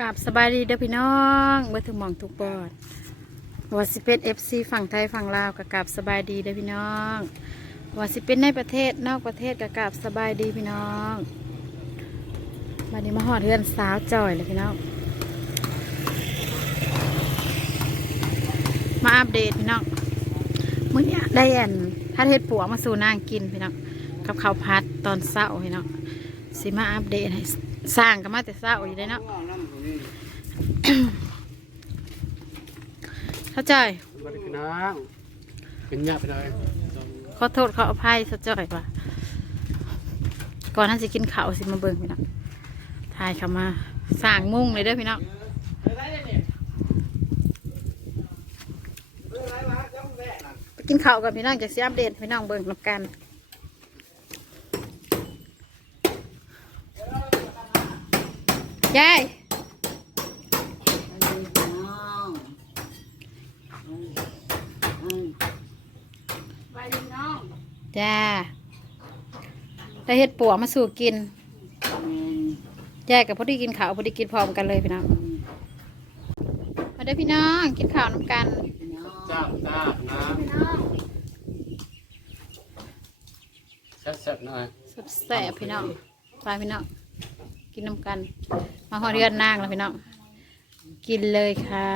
กับสบายดีเด้อพี่น้องเมื่อถึงมองทุกบอดว่าสิเป็นเอฟซีฝั่งไทยฝั่งลาวกับกับสบายดีเด้อพี่น้องว่าสิเป็นในประเทศนอกประเทศกับกับสบายดีพี่น้องวันนี้มาหอดเฮือนสาวจอยเลยพี่น้องมาอัปเดตพี่น้องเมื้อนี้ได้แอนพัดเห็ดปัวมาสู่นางกินพี่น้องกับข้าวพัดตอนเช้าพี่น้องสิมาอัปเดตให้สร้างกันมาแต่เช้าอยู่เลยเนาะ เข้าใจบัดกน้าเป็นยาไปเลยขอโทษขออภัยสะจ่อยว่าก่อนท่านสิกินข้าวสิมาเบิ่งพี่น้องถ่ายเข้ามาสร้างมุ่งเลยเด้อพี่น้องไปกินข้าวกับพี่น้องจากเสียอัปเดตพี่น้องเบิ่งนำกันยาย จ้าได้เฮ็ดปัวมาสู่กินยายกับพอดีกินข้าวพอดีกินพร้อมกันเลยพี่น้องมาเด้อพี่น้องกินข้าวนำกันจ้าจ้าน้ำแซ่บๆหน่อยแซ่บๆพี่น้องไปพี่น้องกินน้ำกัน มาหอเรือนนางแล้วพี่น้อง กินเลยค่ะ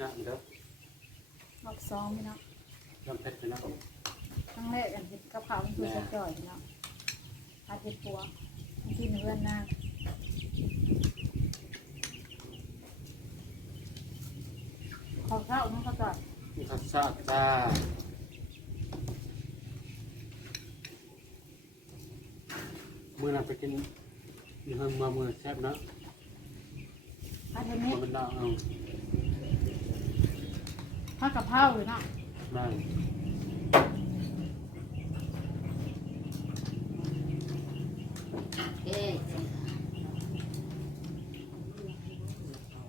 น้ำเด้อ รอบสองพี่น้องน้ำเผ็ดไปน้ำครั้งแรกอันเห็ดกับข้าวมันคือจะจ่อยพี่น้องผัดเห็ดปัวกินเรือนนางขอข้าวมันก็จ่อยข้าวซาจ้ามื่อนั้นไปกินมีเพิ่มมามื่อแซ่บนะผัดเห็ดมัเม็ดนเป็นดาวเอา ผัดกะเพราเลยเนาะได้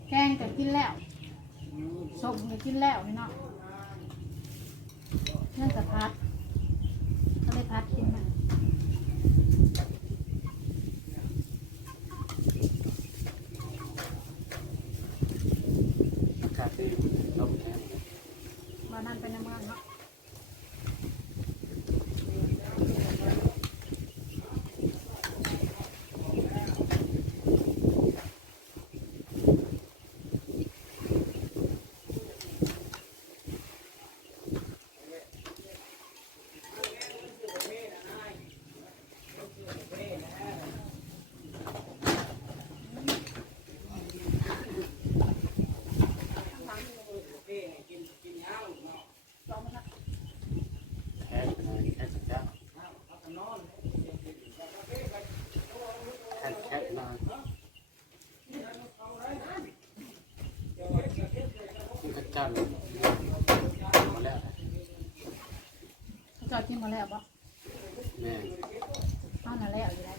แกงก็กินแล้วส้มก็กินแล้วพี่น้องเนื่องจากพัดก็เลยพัดกินมัน อากาศดีลมแห้ง มานั่นไปน้ำมันเนาะ แห้งไปหน่อยแห้งจ้าแห้งแค่หน่อย มันก็จันมาแล้วเขาจอดกินมาแล้วปะแม่เอาน่ะแล้วอยู่แล้ว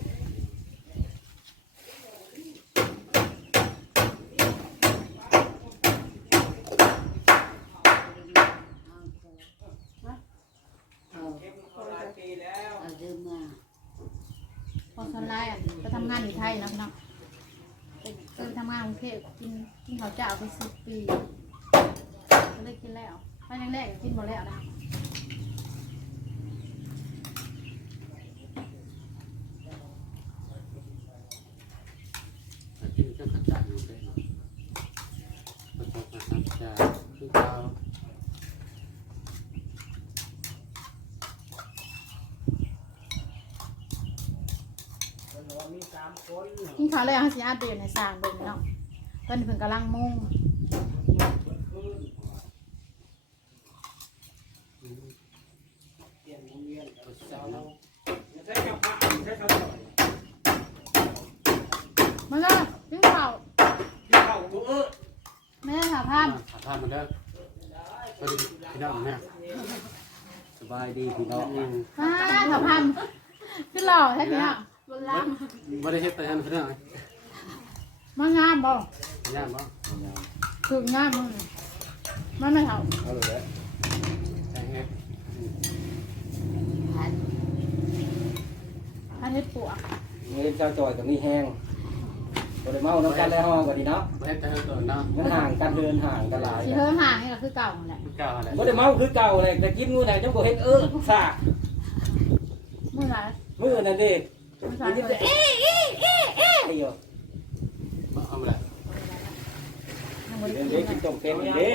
พอสนไลน์อะไปทำงานอยู่ไทยนะพี่น้องไปเคยทำงานกรุงเทพกินกินข้าวเจ้าไปสิบปีก็เลยกินแล้ว ถ้ายังแรกก็กินหมดแล้วนะกินเครื่องขจัดอยู่ได้เนาะมันต้องมาทำจานคือเก่ากินข้าวแล้วเขาสิอาเดนในสร้างเบิ่งเนาะตอนนี้เพิ่นกำลังมุ่ง มาเลยกินข้าวแม่ถาพาม ถ่ายภาพมาเด้อสวัสดีพี่น้องเนี่ยสบายดีพี่น้องมาถาพามขึ้นหล่อใช่ไหมอะบนล่างไม่ได้เฮ็ดแต่ยันพี่น้องมางามบ่ย่านบ่คืองามมึงมันไม่เท่าเอาเลยแทงเฮ็ดอันเฮ็ดปวกเงินเจ้าจอยกับมีแห้ง บ่ได้เมาน้ำกันแล้วห้องกันดีเนาะไม่ให้เธอตัวเนาะมันห่างกันเดินห่างกันหลายสิกันเพิ่มห่างนี่ก็คือเก่านั่นแหละเก่าอะไรบ่ได้เมาคือเก่าเลยแต่กินงูไหนจังบ่เฮ็ดเออซากเมื่อไหร่มื้อนั่นเด้เมื่อไหร่กินแต่เอ๊ะเอ๊ะเอ๊ะเอ๊ะอยู่เอามาละยังบ่ได้เด้กินกินเลยต้มเป็ดเด้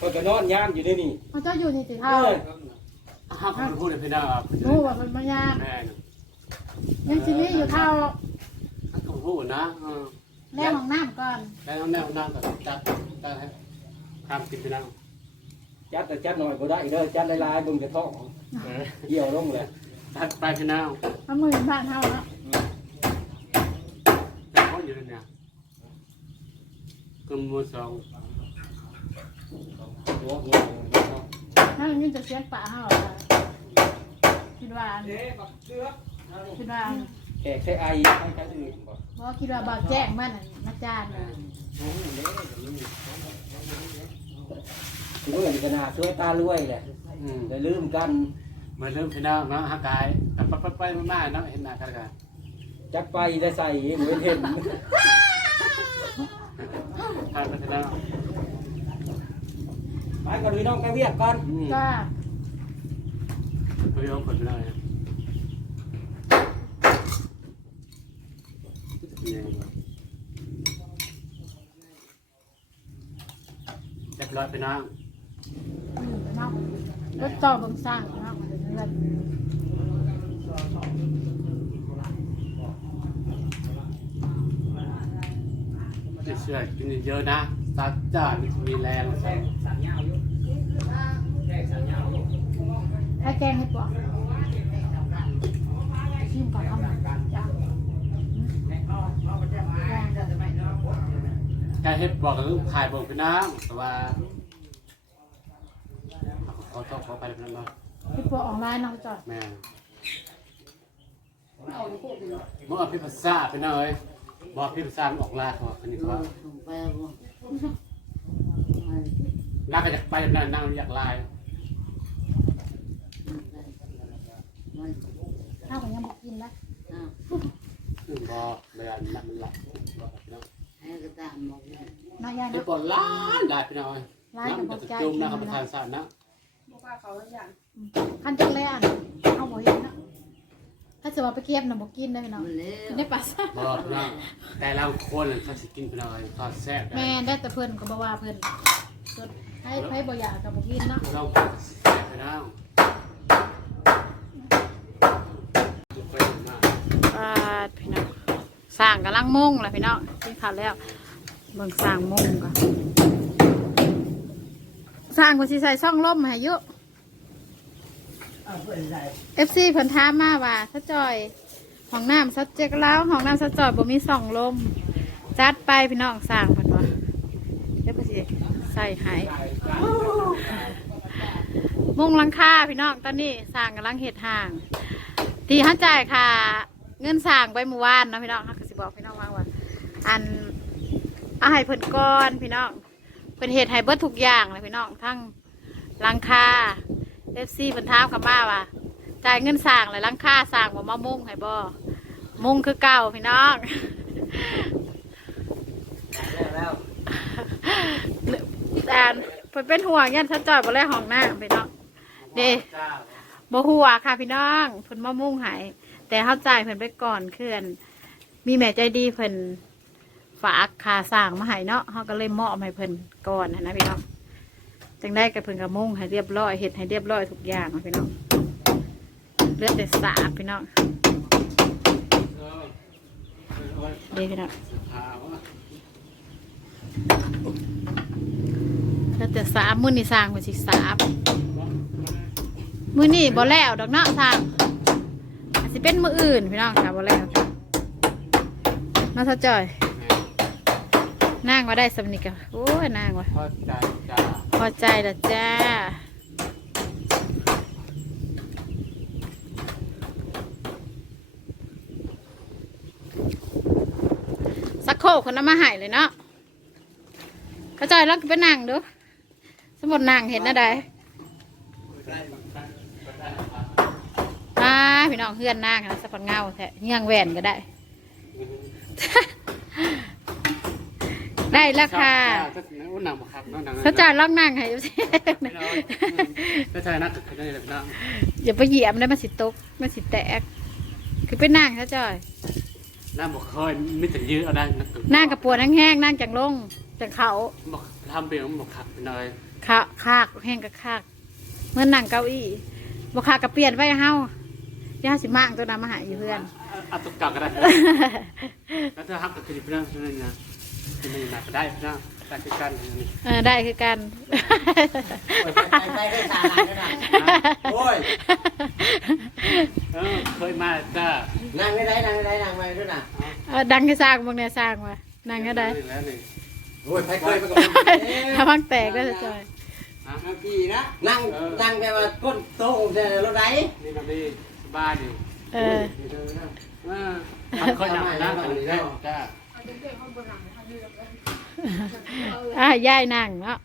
ก็จะนอนยามอยู่ในนี่เขาเจ้าอยู่นี่สิเอเท่าอห้ามพูดพูดเลยพี่น้ารู้ว่ามันมายากแม่ยังสิมีอยู่เท่า ก็พูดนะแล่ของน้ำก่อนแล้วแนวนั่งก็จัดจัดให้ข้ามกินพี่น้าจัดแต่จัดหน่อยบ่ได้เด้อจัดหลายๆเบิ่งจะท้องเกี่ยวลงเลยจัดไปพี่น้าทำมือบ้านเท่าแล้วแต่เขาอยู่เนี่ยกุมมือสองหัวหัวถ้าอย่างนี้จะเสียป่าเท่าอะคิดว่าเด้บักเสือคิดว่า แขกใช้ไอให้กันอื่นบ่เพราะคิดว่าบ่าวแจ้งบ้านน่ะมาจานน่ะคือเมื่อนี่ก็น่าช่วยตารวยแหละอืมได้ลืมกันมาเริ่มพี่น้ามาหากายไปไปไปมาเนาะเห็นหน้ากันกันจักไปได้ใส่เหมือนเห็นทานไปพี่น้าไปก่อนพี่น้องไปเวียดก่อนอืมก็ไปเอาคนพี่น้าเนี่ย เรียบร้อยพี่น้อืมเนาะรถต่อบิ่งสร้างเนาะเงินไม่เชื่อกินเยอะนะตัดจ้ามันจะมีแรงใช่ให้าแกงให้ปวกชิมก่อนเอามาจ้ะแกงเด้อ แค่ เฮ็ดบอกกับลูกขายบอกพี่น้องแต่ว่าขอโทษขอไปพี่น้องพี่ปวกออนไลน์เนาะจอดแม่มึงเอาพี่ภาษาพี่น้องเอ้ยบอกพี่ภาษาออกลาเขาคนนี้เขาลาก็อยากไปนั่นนั่งอยากลายข้าวก็ยังบ่กินนะบอกเลยอันนั้นมันหลับบอกพี่น้อง น้อยยาเฮ็ดนะบอกล้านได้พี่น้องเอ้ยร้านกับบ่น้ำจะใจจุ่มนะครับประธานศาสตร์นะคันจักแลอันเอาบ่เห็นเนาะถ้าจะว่าไปเก็บน่ะบ่กินได้พี่น้องกินได้ปลาซ่าบอกพี่น้องแต่เราคนเขาสิกินพี่น้องเอ้ยทอดแซ่บได้แม่ได้แต่เพิ่นก็บ่ว่าเพิ่นสดให้ให้บ่อยากก็บ่กินเนาะเราแซ่บพี่น้องไปมาปาดพี่น้องสร้างกำลังมุ่งแหละพี่น้องกินข้าวแล้ว เบิ่งสร้างมุ่งก่อนสร้างก็สิใส่ช่องลมให้เยอะ FC เพิ่นถามมาว่าถ้าจอยห้องน้ำซัดเจ๊กแล้วห้องน้ำซัดจอยบ่มีส่องลม จัดไปพี่น้องสร้างเพิ่นว่าเดี๋ยวเพิ่นสิใส่ให้มุงหลังคาพี่น้องตอนนี้สร้างกำลังเฮ็ดห่าง ที่เขาจ่ายค่ะ เงินสร้างไปเมื่อวานเนาะพี่น้องเขาก็สิบอกพี่น้องว่าว่าอัน อาให้เพิ่นก้อนพี่น้องเพิ่นเฮ็ดให้เบิดทุกอย่างเลยพี่น้องทั้งหลังคาเอฟซีเพิ่นถามกับมาว่าจ่ายเงินสร้างเลยหลังคาสร้างบ่มามุ่งให้บ่มุ่งคือเก่าพี่น้องแล้วแต่เพิ่นเป็นห่วงยันชัดจอยบ่ได้ห้องน้ำพี่น้องเด้จ้าบ่หัวค่ะพี่น้องเพิ่นมามุ่งใหายแต่เข้าใจายเพิ่นไปก่อนเคื่อนมีแม่ใจดีเพิ่น ฝากคาสร้างมาให้เนาะเฮาก็เลยมอบให้เพิ่นก่อนนะพี่น้องจังได้กับเพิ่นก็มุ่งให้เรียบร้อยเฮ็ดให้เรียบร้อยทุกอย่างนะพี่น้องเลือแต่สาบพี่น้องเด้พี่น้องเลือแต่สาบมื้อนี้สร้างเพิ่นสิสาบมือนี่บ่แล้วดอกเนาะทางอาจสิเป็นมืออื่นพี่น้องค่ะบ่แล้วมาซะจ่อย นั่งมาได้สำนิกะโอ้ยนั่งว่ะพอใจจ้าพอใจละจ้า สักโคกคนน้ำมาใหายเลยเนาะเข้าใจแล้วก็ไปนั่งดูสมมตินั่งเห็นนะใดฮะพี่น้องเฮือนนางนะสะพอนเงาแท้เงี้ยงแหวนก็ได้ ได้แล้วค่ะก็อุ้นหนังครับน้องหนังเขาจ่าล่องนั่งให้สิก็ใช่นักกันได้แบบนั้นอย่าไปเหยียบได้มันสิตกมันสิแตก คือไปนั่งเขาจ่อยน้ำบอกค่อยไม่ถึงยืดเอาได้นั่งกับปวดแห้งๆนั่งจังลงจังเขาบอกทำเปียนบอกขับไปหน่อยขาคากแห้งกับคากเมื่อนั่งเก้าอี้บ่คากกับเปลี่ยนไว้เฮาย่าสิมากตัวนั้นมาหาอยู่เพื่อนเอาตุกกาก็ได้แล้วถ้าฮักก็คือเพื่อนนั่นนะ นี่มาก็ได้นะแต่คือกันนี่เออได้คือกัน ไปไปไปสาหลังกันนะโอ้ยเออเคยมาจ้านั่งไม่ได้นั่งไม่ได้นั่งไม่ได้ด้วยนะเออดังให้สร้างบางเนี่ยสร้างมานั่งก็ได้แล้วนี่โอ้ยไปเคยไปกับถ้าพังแตกก็จะจอยนั่งพี่นะนั่งนั่งแปลว่าก้นโต้งจะรถไหนนี่ก็ดีบ้านนี่เออเออทำเคยหนักนะตรงนี้ได้จ้า อะยายนั่งเนาะ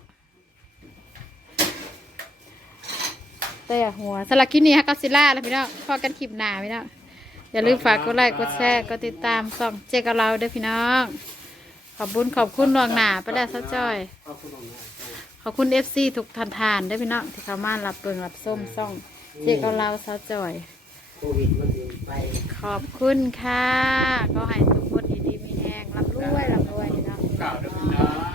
แต่หัวสลักคลิปนี้ฮะก็ซิล่าแล้วพี่น้องพอกันคลิปหน้าพี่น้องอย่าลืมฝากกดไลค์กดแชร์กดติดตามส่องเจกับเราด้วยพี่น้อง ขอบคุญขอบคุณลวงหนาไปแล้วซะจ้อยขอบคุณมากขอบคุณเอฟซีทุกทานทานๆด้วยพี่น้องที่เข้ามารับเบิ่งรับส้มซ่อง เจกับเราซะจ้อยโควิดมันไปขอบคุณค่ะก็ให้ทุกคนดีๆมีแหงรับรวยรับ รวย